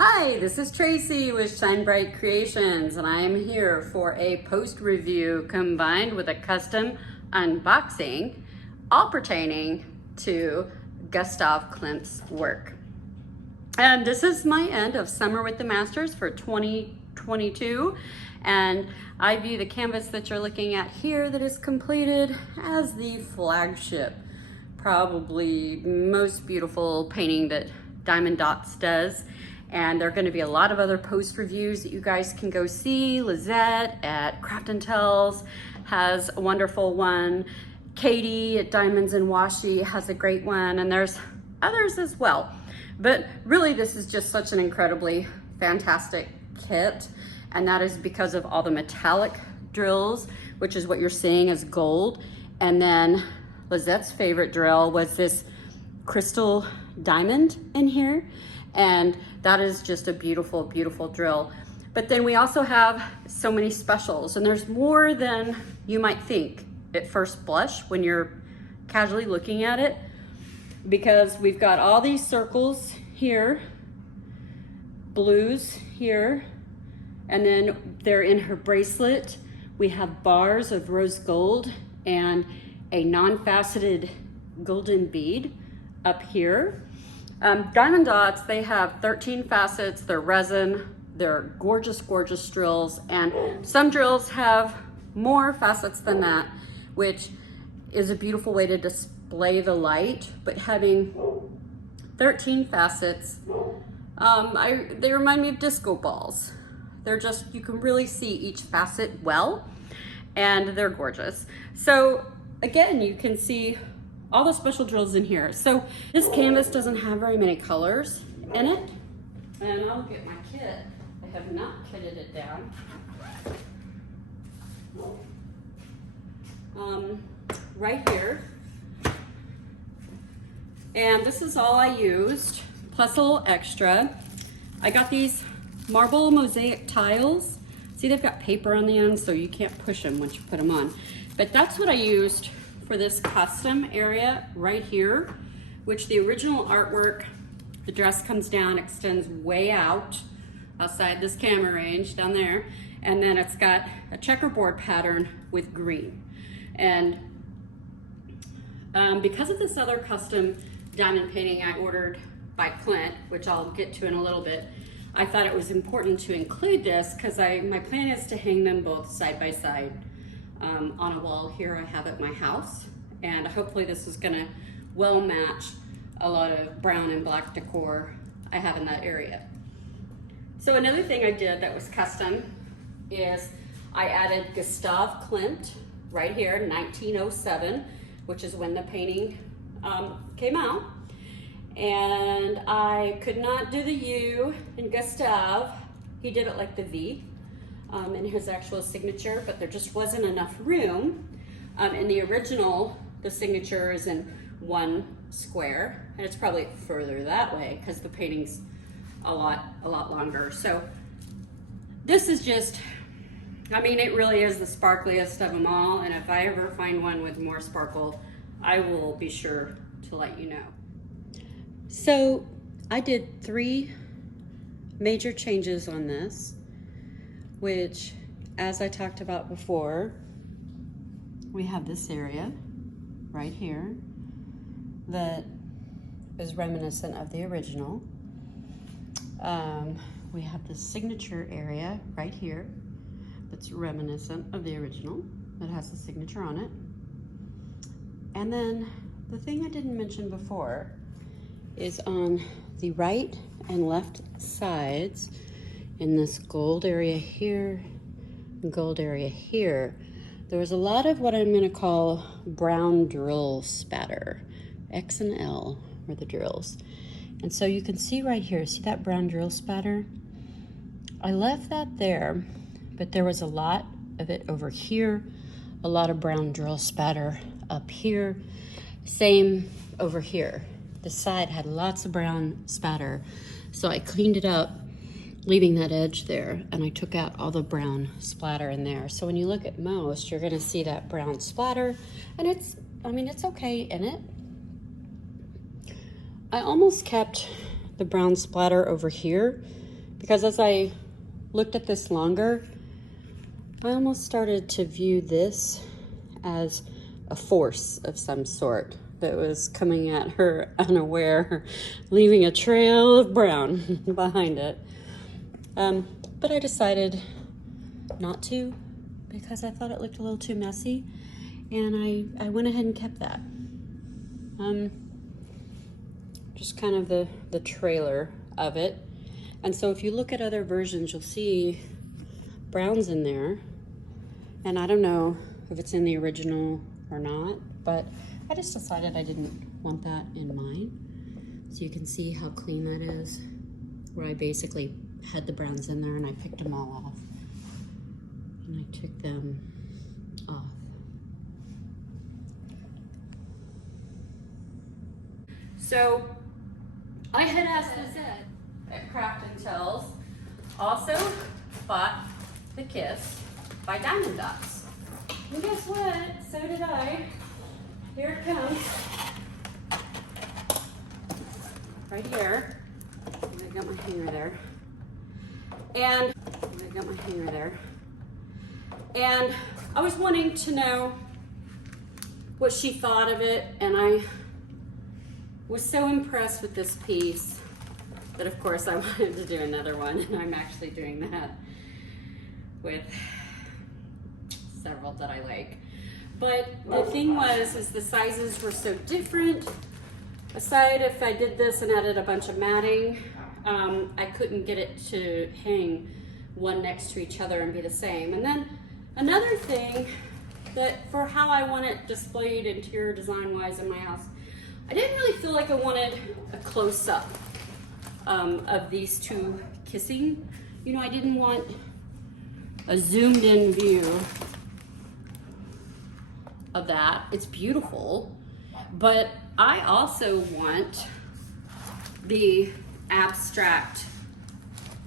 Hi, this is Tracy with Shine Bright Creations, and I am here for a post review combined with a custom unboxing, all pertaining to Gustav Klimt's work. And this is my end of Summer with the Masters for 2022, and I view the canvas that you're looking at here that is completed as the flagship, probably most beautiful painting that Diamond Dotz does. And there are going to be a lot of other post reviews that you guys can go see. Lizette at Craft and Tells has a wonderful one. Katie at Diamonds and Washi has a great one, and there's others as well. But really, this is just such an incredibly fantastic kit, and that is because of all the metallic drills, which is what you're seeing as gold. And then Lizette's favorite drill was this crystal diamond in here. And that is just a beautiful, beautiful drill. But then we also have so many specials, and there's more than you might think at first blush when you're casually looking at it, because we've got all these circles here, blues here, and then they're in her bracelet. We have bars of rose gold and a non-faceted golden bead up here. Diamond Dotz, they have 13 facets, they're resin, they're gorgeous, gorgeous drills, and some drills have more facets than that, which is a beautiful way to display the light. But having 13 facets, they remind me of disco balls. They're just, you can really see each facet well, and they're gorgeous. So again, you can see all the special drills in here. So this canvas doesn't have very many colors in it. And I'll get my kit. I have not kitted it down. Right here. And this is all I used, plus a little extra. I got these marble mosaic tiles. See, they've got paper on the end, so you can't push them once you put them on. But that's what I used for this custom area right here, which the original artwork, the dress comes down, extends way out outside this camera range down there, and then it's got a checkerboard pattern with green. And because of this other custom diamond painting I ordered by Clint, which I'll get to in a little bit, I thought it was important to include this because my plan is to hang them both side by side on a wall here I have at my house, and hopefully this is gonna well match a lot of brown and black decor I have in that area. So another thing I did that was custom is I added Gustav Klimt right here, 1907, which is when the painting came out. And I could not do the U in Gustav. He did it like the V in his actual signature, but there just wasn't enough room. In the original, the signature is in one square, and it's probably further that way because the painting's a lot longer. So this is just, I mean, it really is the sparkliest of them all, and if I ever find one with more sparkle, I will be sure to let you know. So I did 3 major changes on this, which, as I talked about before, we have this area right here that is reminiscent of the original. We have the signature area right here that's reminiscent of the original, that has the signature on it. And then the thing I didn't mention before is on the right and left sides, in this gold area here, gold area here, there was a lot of what I'm gonna call brown drill spatter. X and L were the drills. And so you can see right here, see that brown drill spatter? I left that there, but there was a lot of it over here, a lot of brown drill spatter up here, same over here. The side had lots of brown spatter, so I cleaned it up, leaving that edge there, and I took out all the brown splatter in there. So when you look at most, you're gonna see that brown splatter, and it's okay in it. I almost kept the brown splatter over here because as I looked at this longer, I almost started to view this as a force of some sort that was coming at her unaware, leaving a trail of brown behind it. But I decided not to, because I thought it looked a little too messy, and I went ahead and kept that. Just kind of the trailer of it. And so if you look at other versions, you'll see browns in there, and I don't know if it's in the original or not, but I just decided I didn't want that in mine. So you can see how clean that is, where I basically had the browns in there and I picked them all off. And I took them off. So I had asked Lizette at Craft and Tells, also bought the Kiss by Diamond Dotz. And guess what? So did I. Here it comes. Right here. And I got my hanger there. And I was wanting to know what she thought of it, and I was so impressed with this piece that of course I wanted to do another one, and I'm actually doing that with several that I like. But the thing is the sizes were so different. Aside if I did this and added a bunch of matting, I couldn't get it to hang one next to each other and be the same. And then another thing, that for how I want it displayed interior design wise in my house, I didn't really feel like I wanted a close-up of these two kissing. You know, I didn't want a zoomed in view of that. It's beautiful, but I also want the abstract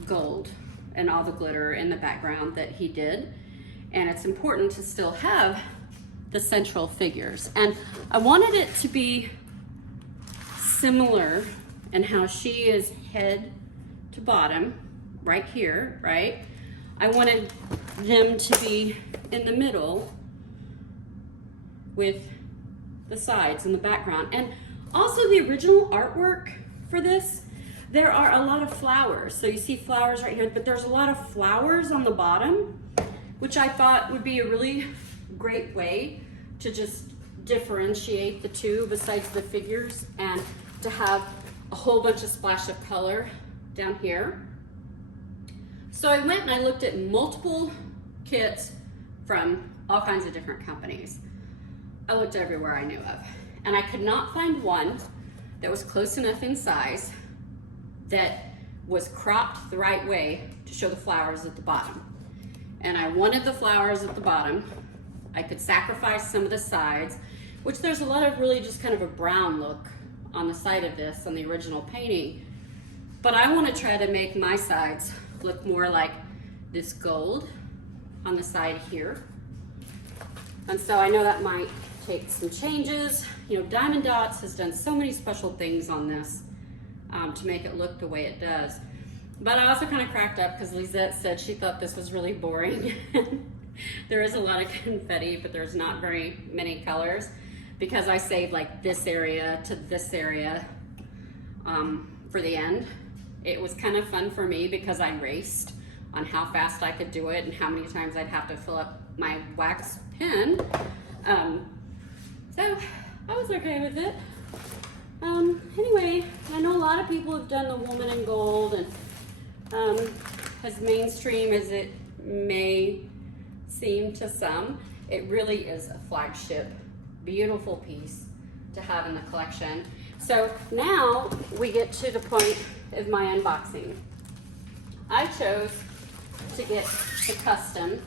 gold and all the glitter in the background that he did. And it's important to still have the central figures. And I wanted it to be similar in how she is head to bottom, right here, right? I wanted them to be in the middle with the sides and the background. And also the original artwork for this, there are a lot of flowers. So you see flowers right here, but there's a lot of flowers on the bottom, which I thought would be a really great way to just differentiate the two besides the figures, and to have a whole bunch of splash of color down here. So I went and I looked at multiple kits from all kinds of different companies. I looked everywhere I knew of, and I could not find one that was close enough in size that was cropped the right way to show the flowers at the bottom. And I wanted the flowers at the bottom. I could sacrifice some of the sides, which there's a lot of really just kind of a brown look on the side of this on the original painting. But I want to try to make my sides look more like this gold on the side here. And so I know that might take some changes. You know, Diamond Dotz has done so many special things on this to make it look the way it does. But I also kind of cracked up because Lizette said she thought this was really boring. There is a lot of confetti, but there's not very many colors, because I saved like this area to this area for the end. It was kind of fun for me because I raced on how fast I could do it and how many times I'd have to fill up my wax pen. So I was okay with it. Anyway, I know a lot of people have done the woman in gold, and as mainstream as it may seem to some, it really is a flagship, beautiful piece to have in the collection. So now we get to the point of my unboxing. I chose to get the custom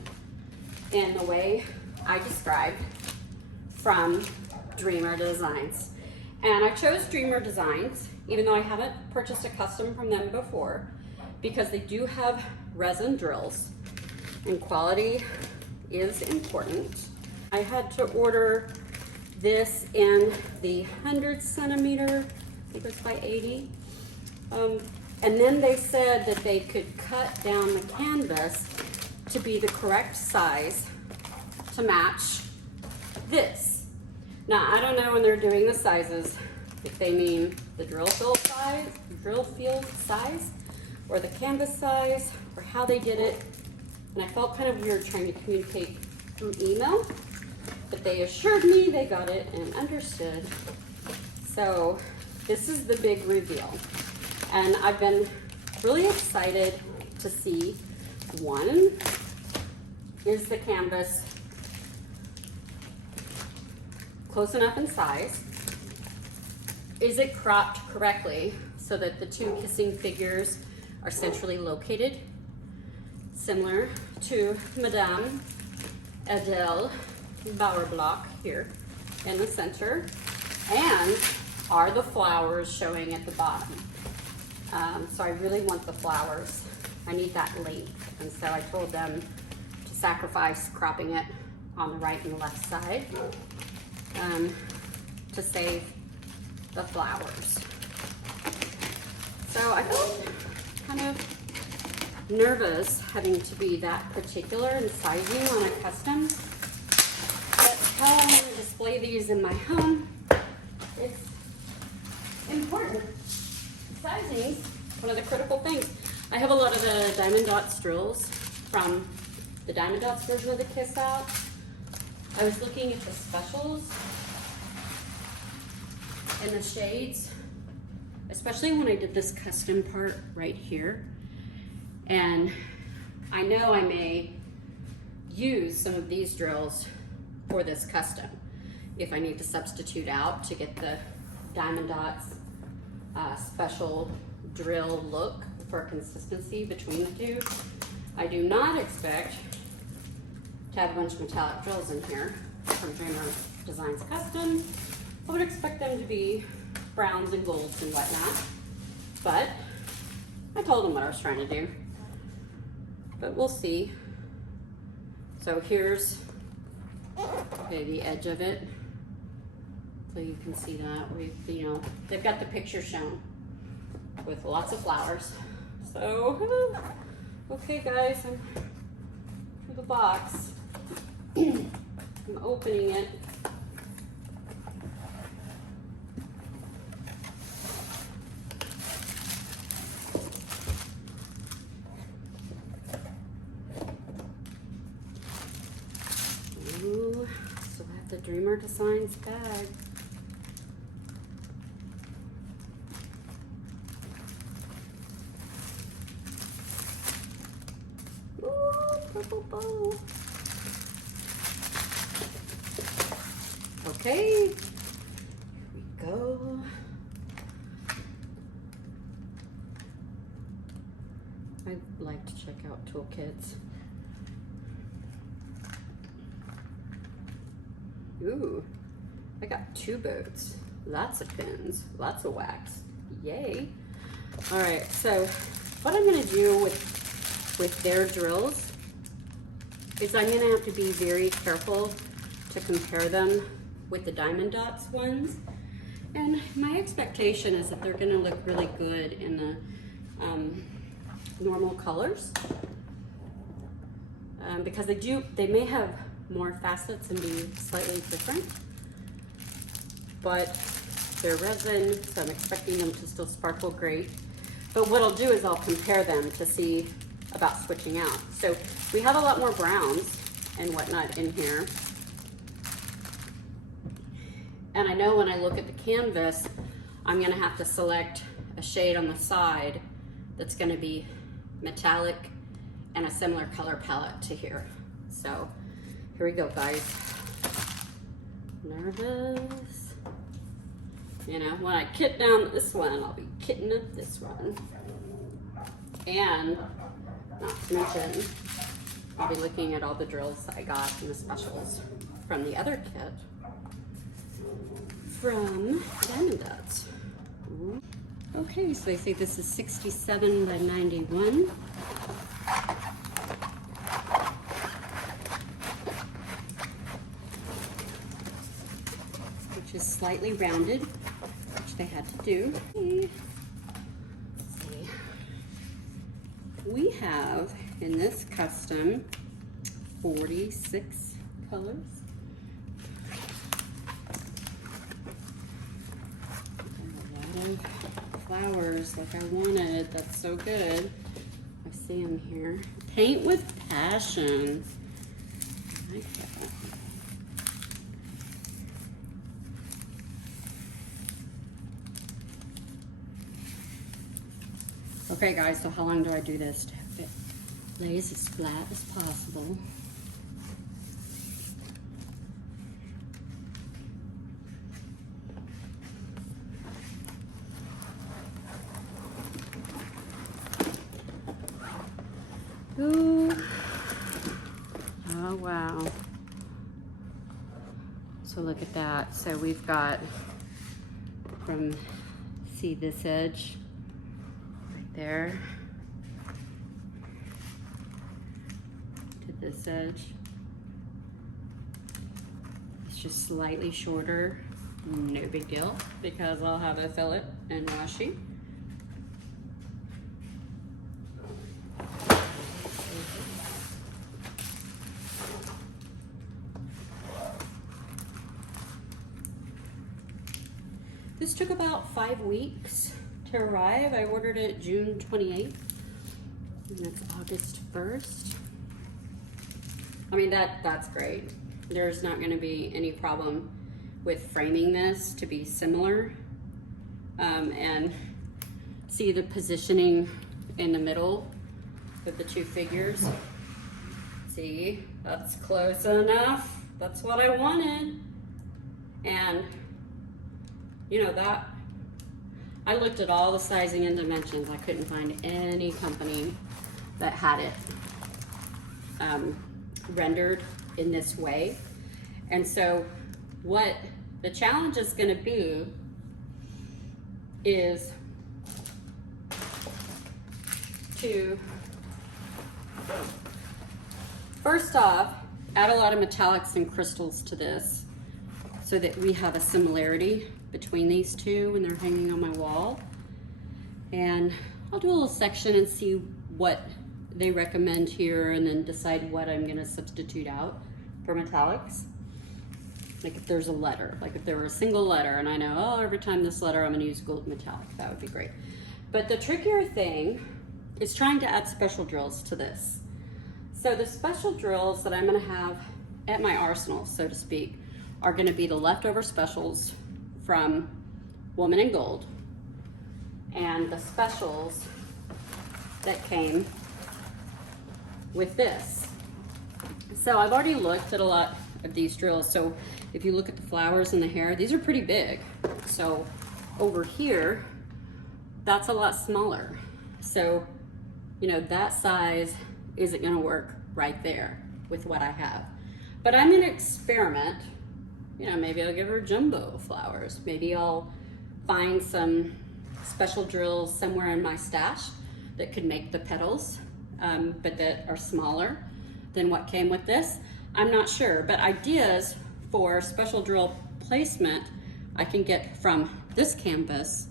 in the way I described from Dreamer Designs. And I chose Dreamer Designs, even though I haven't purchased a custom from them before, because they do have resin drills, and quality is important. I had to order this in the 100 centimeter, I think it was by 80. And then they said that they could cut down the canvas to be the correct size to match this. Now, I don't know when they're doing the sizes, if they mean the drill field size, or the canvas size, or how they did it. And I felt kind of weird trying to communicate through email, but they assured me they got it and understood. So this is the big reveal. And I've been really excited to see, one, is the canvas close enough in size? Is it cropped correctly so that the two kissing figures are centrally located, similar to Madame Adele Bower block here in the center? And are the flowers showing at the bottom? So I really want the flowers. I need that length. And so I told them to sacrifice cropping it on the right and left side to save the flowers. So I felt kind of nervous having to be that particular in sizing on a custom. But how I'm going to display these in my home, it's important. Sizing, one of the critical things. I have a lot of the Diamond Dotz drills from the Diamond Dotz version of the Kiss Out. I was looking at the specials and the shades, especially when I did this custom part right here. And I know I may use some of these drills for this custom if I need to substitute out to get the Diamond Dotz special drill look for consistency between the two. I do not expect to have a bunch of metallic drills in here from Dreamer Designs Custom. I would expect them to be browns and golds and whatnot, but I told them what I was trying to do. But we'll see. So here's the edge of it, so you can see that they've got the picture shown with lots of flowers. So okay, guys, I'm through the box. I'm opening it. Ooh, so I have the Dreamer Designs bag. Ooh, purple bow. Okay, here we go. I like to check out toolkits. Ooh, I got 2 boats, lots of pins, lots of wax, yay. All right, so what I'm gonna do with their drills is I'm gonna have to be very careful to compare them with the Diamond Dotz ones. And my expectation is that they're gonna look really good in the normal colors. Because they may have more facets and be slightly different, but they're resin, so I'm expecting them to still sparkle great. But what I'll do is I'll compare them to see about switching out. So we have a lot more browns and whatnot in here. And I know when I look at the canvas, I'm gonna have to select a shade on the side that's gonna be metallic and a similar color palette to here. So here we go, guys. Nervous. You know, when I kit down this one, I'll be kitting up this one. And not to mention, I'll be looking at all the drills I got in the specials from the other kit from Diamond Dotz. Okay, so they say this is 67 by 91. Which is slightly rounded, which they had to do. Let's see. we have in this custom 46 colors. A lot of flowers like I wanted. That's so good. I see them here. Paint with passion. I like that. Okay guys, so how long do I do this to have it lays as flat as possible? Ooh. Oh wow. So look at that. So we've got from, see this edge right there to this edge. It's just slightly shorter. No big deal because I'll have a fillet and washi. This took about 5 weeks to arrive. I ordered it June 28th, and it's August 1st. I mean, that's great. There's not gonna be any problem with framing this to be similar. And see the positioning in the middle of the two figures. See, that's close enough. That's what I wanted. And you know that, I looked at all the sizing and dimensions. I couldn't find any company that had it rendered in this way. And so what the challenge is gonna be is to, first off, add a lot of metallics and crystals to this so that we have a similarity between these two when they're hanging on my wall. And I'll do a little section and see what they recommend here and then decide what I'm gonna substitute out for metallics. Like if there's a letter, like if there were a single letter and I know, oh, every time this letter I'm gonna use gold metallic, that would be great. But the trickier thing is trying to add special drills to this. So the special drills that I'm gonna have at my arsenal, so to speak, are gonna be the leftover specials from Woman in Gold and the specials that came with this. So I've already looked at a lot of these drills. So if you look at the flowers and the hair, these are pretty big. So over here, that's a lot smaller. So, you know, that size isn't gonna work right there with what I have. But I'm gonna experiment. You know, maybe I'll give her jumbo flowers. Maybe I'll find some special drills somewhere in my stash that could make the petals, but that are smaller than what came with this. I'm not sure, but ideas for special drill placement I can get from this canvas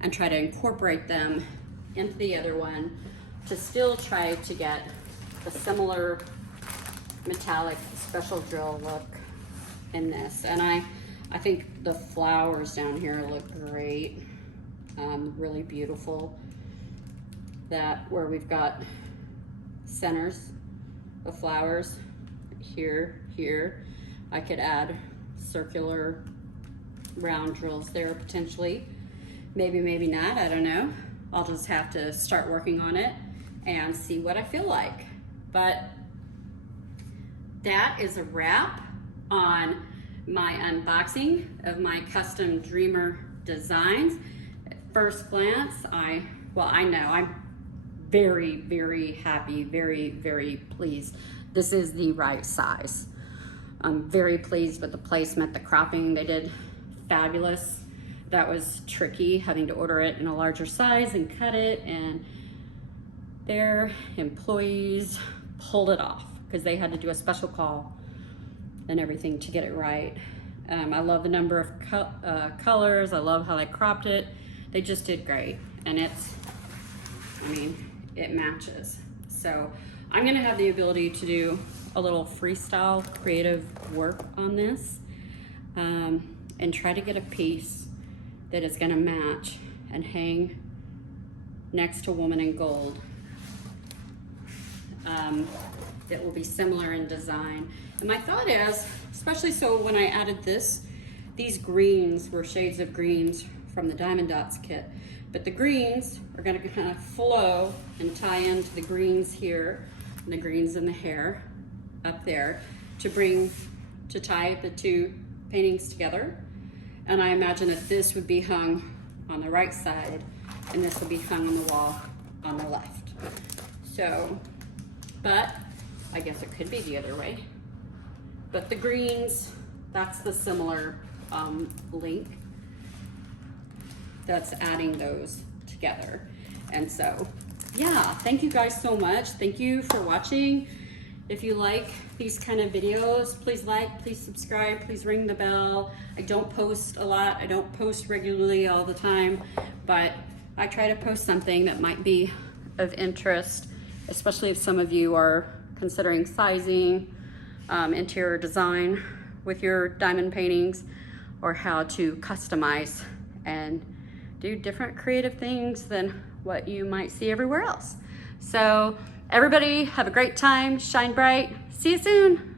and try to incorporate them into the other one to still try to get a similar metallic special drill look in this. And I think the flowers down here look great, really beautiful. That where we've got centers of flowers here, I could add circular round drills there potentially. Maybe not, I don't know. I'll just have to start working on it and see what I feel like. But that is a wrap on my unboxing of my custom Dreamer designs. At first glance, I know I'm very, very happy, very, very pleased. This is the right size. I'm very pleased with the placement, the cropping, they did fabulous. That was tricky, having to order it in a larger size and cut it, and their employees pulled it off because they had to do a special call and everything to get it right. I love the number of colors. I love how they cropped it. They just did great. And it's, I mean, it matches. So I'm gonna have the ability to do a little freestyle creative work on this and try to get a piece that is gonna match and hang next to Woman in Gold that will be similar in design. And my thought is, especially so when I added this, these greens were shades of greens from the Diamond Dotz kit, but the greens are gonna kind of flow and tie into the greens here and the greens in the hair up there to tie the two paintings together. And I imagine that this would be hung on the right side and this would be hung on the wall on the left. So, but I guess it could be the other way. But the greens, that's the similar link that's adding those together. And so, yeah, thank you guys so much. Thank you for watching. If you like these kind of videos, please like, please subscribe, please ring the bell. I don't post a lot. I don't post regularly all the time, but I try to post something that might be of interest, especially if some of you are considering sizing, interior design with your diamond paintings, or how to customize and do different creative things than what you might see everywhere else. So everybody have a great time, shine bright, see you soon.